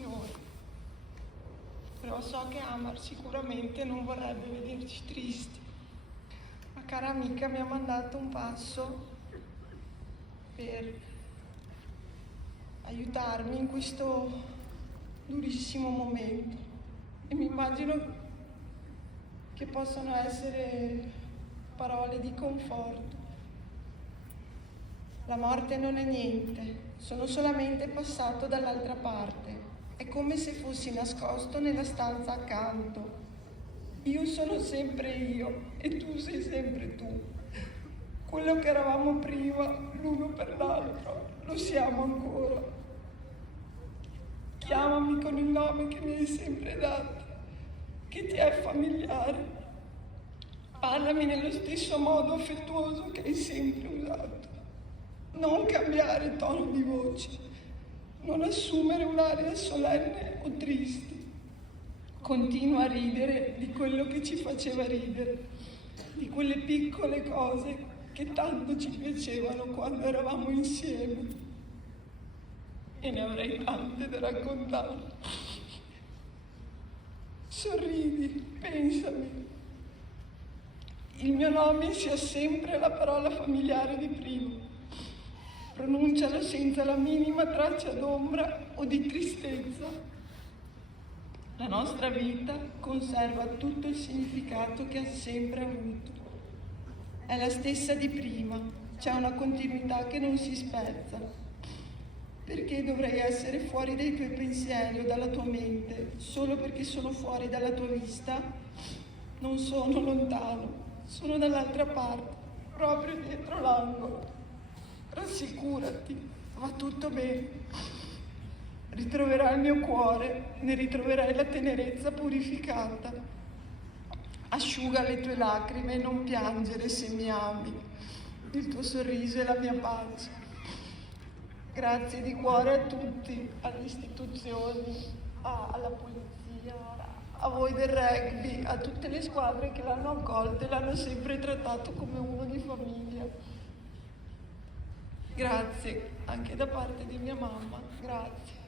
noi. Però so che Amar sicuramente non vorrebbe vederci tristi. La cara amica mi ha mandato un passo per aiutarmi in questo durissimo momento e mi immagino che possano essere parole di conforto. La morte non è niente, sono solamente passato dall'altra parte. È come se fossi nascosto nella stanza accanto. Io sono sempre io e tu sei sempre tu. Quello che eravamo prima, l'uno per l'altro, lo siamo ancora. Chiamami con il nome che mi hai sempre dato, che ti è familiare. Parlami nello stesso modo affettuoso che hai sempre usato. Non cambiare tono di voce, non assumere un'aria solenne o triste. Continua a ridere di quello che ci faceva ridere, di quelle piccole cose che tanto ci piacevano quando eravamo insieme. E ne avrei tante da raccontare. Sorridi, pensami. Il mio nome sia sempre la parola familiare di prima. Pronuncialo senza la minima traccia d'ombra o di tristezza. La nostra vita conserva tutto il significato che ha sempre avuto. È la stessa di prima, c'è una continuità che non si spezza. Perché dovrei essere fuori dai tuoi pensieri o dalla tua mente solo perché sono fuori dalla tua vista? Non sono lontano, sono dall'altra parte, proprio dietro l'angolo. Rassicurati, va tutto bene. Ritroverai il mio cuore, ne ritroverai la tenerezza purificata. Asciuga le tue lacrime e non piangere se mi ami. Il tuo sorriso è la mia pace. Grazie di cuore a tutti, alle istituzioni, alla polizia, a voi del rugby, a tutte le squadre che l'hanno accolto e l'hanno sempre trattato come uno di famiglia. Grazie, anche da parte di mia mamma, grazie.